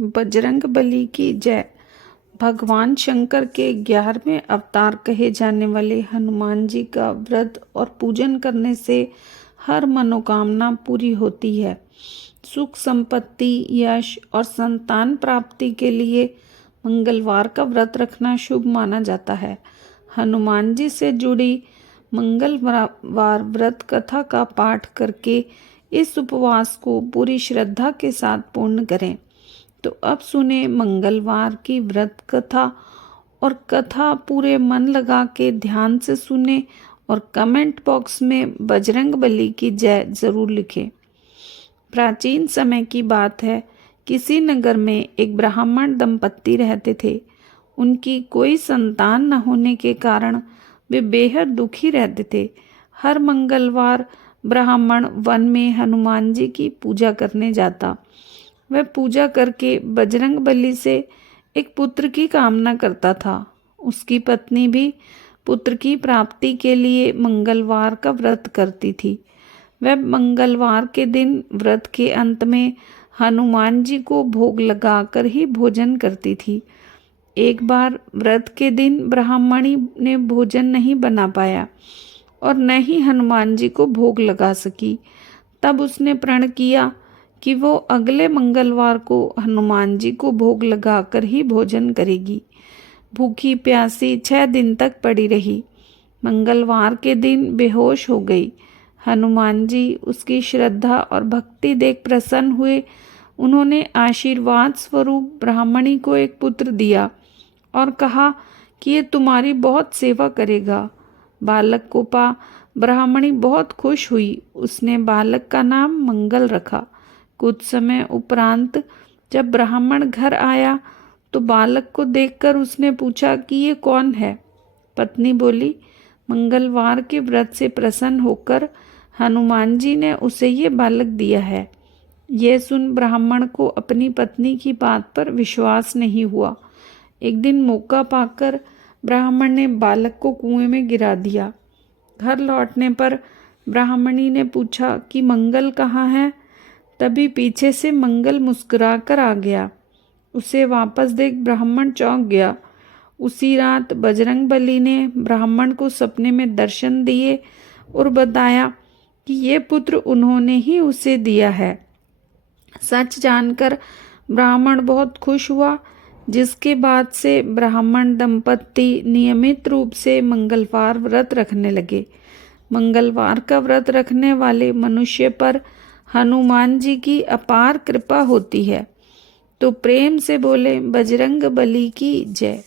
बजरंग बली की जय। भगवान शंकर के 11वें अवतार कहे जाने वाले हनुमान जी का व्रत और पूजन करने से हर मनोकामना पूरी होती है। सुख संपत्ति, यश और संतान प्राप्ति के लिए मंगलवार का व्रत रखना शुभ माना जाता है। हनुमान जी से जुड़ी मंगलवार व्रत कथा का पाठ करके इस उपवास को पूरी श्रद्धा के साथ पूर्ण करें। तो अब सुने मंगलवार की व्रत कथा, और कथा पूरे मन लगा के ध्यान से सुने और कमेंट बॉक्स में बजरंग बली की जय जरूर लिखें। प्राचीन समय की बात है, किसी नगर में एक ब्राह्मण दंपत्ति रहते थे। उनकी कोई संतान न होने के कारण वे बेहद दुखी रहते थे। हर मंगलवार ब्राह्मण वन में हनुमान जी की पूजा करने जाता। वह पूजा करके बजरंग बली से एक पुत्र की कामना करता था। उसकी पत्नी भी पुत्र की प्राप्ति के लिए मंगलवार का व्रत करती थी। वह मंगलवार के दिन व्रत के अंत में हनुमान जी को भोग लगाकर ही भोजन करती थी। एक बार व्रत के दिन ब्राह्मणी ने भोजन नहीं बना पाया और न ही हनुमान जी को भोग लगा सकी। तब उसने प्रण किया कि वो अगले मंगलवार को हनुमान जी को भोग लगाकर ही भोजन करेगी। भूखी प्यासी 6 दिन तक पड़ी रही। मंगलवार के दिन बेहोश हो गई। हनुमान जी उसकी श्रद्धा और भक्ति देख प्रसन्न हुए। उन्होंने आशीर्वाद स्वरूप ब्राह्मणी को एक पुत्र दिया और कहा कि ये तुम्हारी बहुत सेवा करेगा। बालक को पा ब्राह्मणी बहुत खुश हुई। उसने बालक का नाम मंगल रखा। कुछ समय उपरांत जब ब्राह्मण घर आया तो बालक को देखकर उसने पूछा कि ये कौन है। पत्नी बोली, मंगलवार के व्रत से प्रसन्न होकर हनुमान जी ने उसे ये बालक दिया है। यह सुन ब्राह्मण को अपनी पत्नी की बात पर विश्वास नहीं हुआ। एक दिन मौका पाकर ब्राह्मण ने बालक को कुएं में गिरा दिया। घर लौटने पर ब्राह्मणी ने पूछा कि मंगल कहाँ है। तभी पीछे से मंगल मुस्कुराकर आ गया। उसे वापस देख ब्राह्मण चौंक गया। उसी रात बजरंग बली ने ब्राह्मण को सपने में दर्शन दिए और बताया कि ये पुत्र उन्होंने ही उसे दिया है। सच जानकर ब्राह्मण बहुत खुश हुआ, जिसके बाद से ब्राह्मण दंपत्ति नियमित रूप से मंगलवार व्रत रखने लगे। मंगलवार का व्रत रखने वाले मनुष्य पर हनुमान जी की अपार कृपा होती है। तो प्रेम से बोले बजरंग बली की जय।